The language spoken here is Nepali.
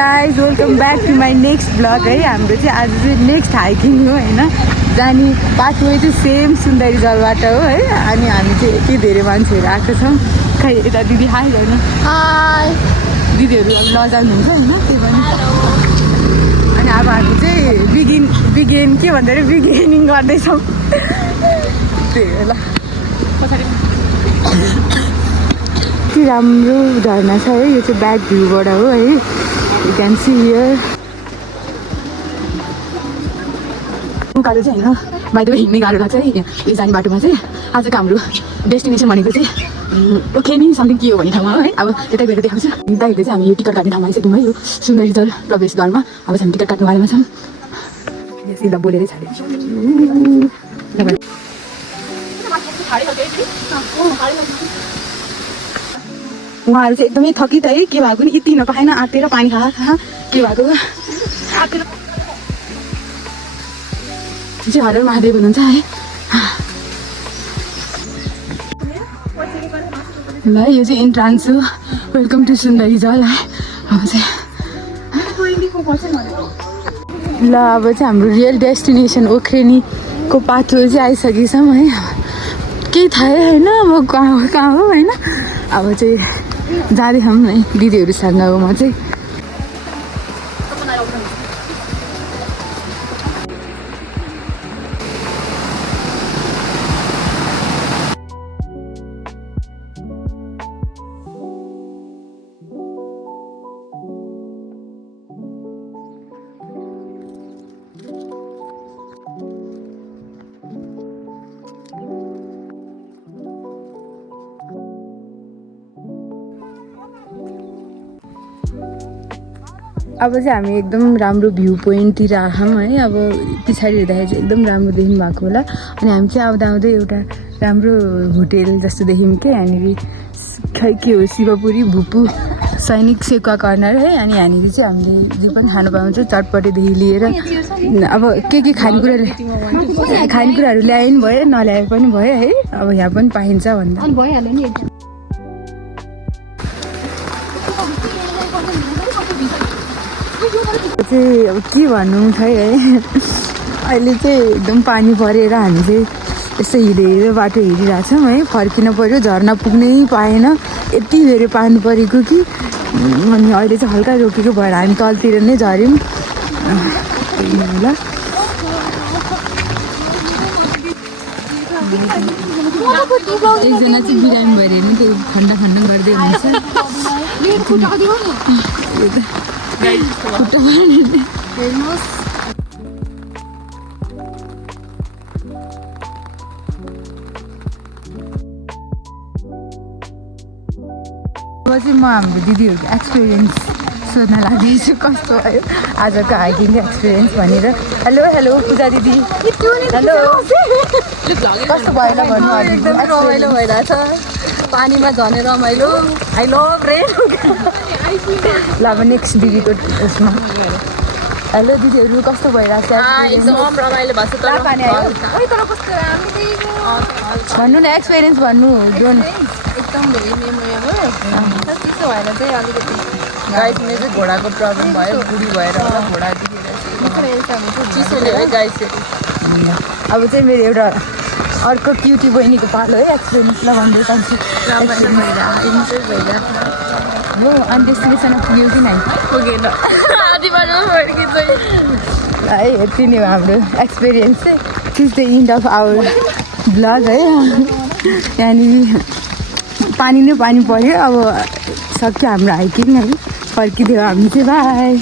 Guys welcome back to my next blog है। हाम्रो चाहिँ आज चाहिँ नेक्स्ट हाइकिङ हो होइन। जाने पाथवे चाहिँ सेम सुन्दरी जलबाट हो है। अनि हामी चाहिँ यति धेरै मान्छेहरू आएको छौँ। खै यता दिदी हाई होइन, दिदीहरू अब लजाउनुहुन्छ होइन त्यही पनि। अनि अब हामी चाहिँ बिगिन के भन्दो अरे बिगिनिङ गर्दैछौँ त्यही हो। ल पछाडि यति राम्रो झरना छ है। यो चाहिँ ब्याक भ्यूबाट हो है। You can see here. गाह्रो चाहिँ होइन, बाइ द वे हिँड्ने गाह्रो लाग्छ है। यो जाने बाटोमा चाहिँ आजको हाम्रो डेस्टिनेसन भनेको चाहिँ ओखेनी समथिङ के हो भन्ने ठाउँमा हो है। अब यतै गएर देखाउँछु। हिँड्दाखेरि चाहिँ हामी यो टिकट काट्ने ठाउँमा आइसक्यौँ है। यो सुन्दरी जल प्रवेशद्वारमा अब चाहिँ हामी टिकट काट्ने बारेमा छौँ। सिधा बोलेरै छाडेको उहाँहरू चाहिँ एकदमै थकित है। के भएको नि यति नपाएन, आँटेर पानी खा के भएको चाहिँ हर महादेव हुनुहुन्छ है। ल यो चाहिँ इन्ट्रान्स हो। वेलकम टु सुन्दरी जल है। अब चाहिँ ल अब चाहिँ हाम्रो रियल डेस्टिनेसन ओख्रेनीको पाथवे चाहिँ आइसकेछौँ है। केही थाहै होइन अब कहाँ हो होइन। अब चाहिँ जाँदैछौँ है दिदीहरूसँग हो म चाहिँ। अब चाहिँ हामी एकदम राम्रो भ्यू पोइन्टतिर आयौँ है। अब पछाडि हेर्दाखेरि चाहिँ एकदम राम्रो देख्नु भएको होला। अनि हामी चाहिँ आउँदा आउँदै एउटा राम्रो होटेल जस्तो देख्यौँ के। यहाँनिर खै के हो शिवपुरी भुपु सैनिक सेवा कर्नर है। अनि यहाँनिर चाहिँ हामीले जे पनि खानु पाउँछ चटपटेदेखि लिएर अब के खानेकुराहरू ल्याए पनि भयो नल्याए पनि भयो है। अब यहाँ पनि पाइन्छ भन्दा भइहाल्यो नि। चाहिँ अब के भन्नु खै है। अहिले चाहिँ एकदम पानी परेर हामी चाहिँ यस्तो हिँडेर बाटो हिँडिरहेको छौँ है। फर्किन पऱ्यो, झर्ना पुग्नै पाएन, यति धेरै पानी परेको कि। अनि अहिले चाहिँ हल्का रोकेको भएर हामी तलतिर नै झऱ्यौँ होला। एकजना चाहिँ बिरामी भएर हेर्नु त्यो खण्ड गर्दै हुन्छ। अब चाहिँ म हाम्रो दिदीहरूको एक्सपिरियन्स सोध्न लाग्दैछु कस्तो भयो आजको हाइकिङको एक्सपिरियन्स भनेर। हेलो पूजा दिदी, हेलो कस्तो भएन भन्नु। एकदम रमाइलो भइरहेछ, पानीमा झनै रमाइलो। I love rain. ल अब नेक्स्ट दिदीको उसमा। हेलो दिदीहरू कस्तो भइरहेको छ? एकदम रमाइलो भएको छ। पानी आयो भन्नु न, एक्सपिरियन्स भन्नु। एकदम धेरै मेमोरेबल। चिसो भएर चाहिँ अलिकति गाइस मेरो चाहिँ घोडाको प्रब्लम भयो, बुढी भएर होला घोडा देखेर चिसोले है गाइस। अब चाहिँ मेरो एउटा अर्को क्युटी बहिनीको पालो है एक्सपिरियन्स लगाउँदै जान्छु। हो अनि डेस्टिनेसन पुग्यो कि नै पुगेन, आधी बाटोमा फर्किन्छ है। यति नै हो हाम्रो एक्सपिरियन्स चाहिँ। This the end of our blog है। यहाँनिर पानी नै पानी पऱ्यो। अब सक्यो हाम्रो हाइकिङ है। फर्किदियो हामी चाहिँ बाई।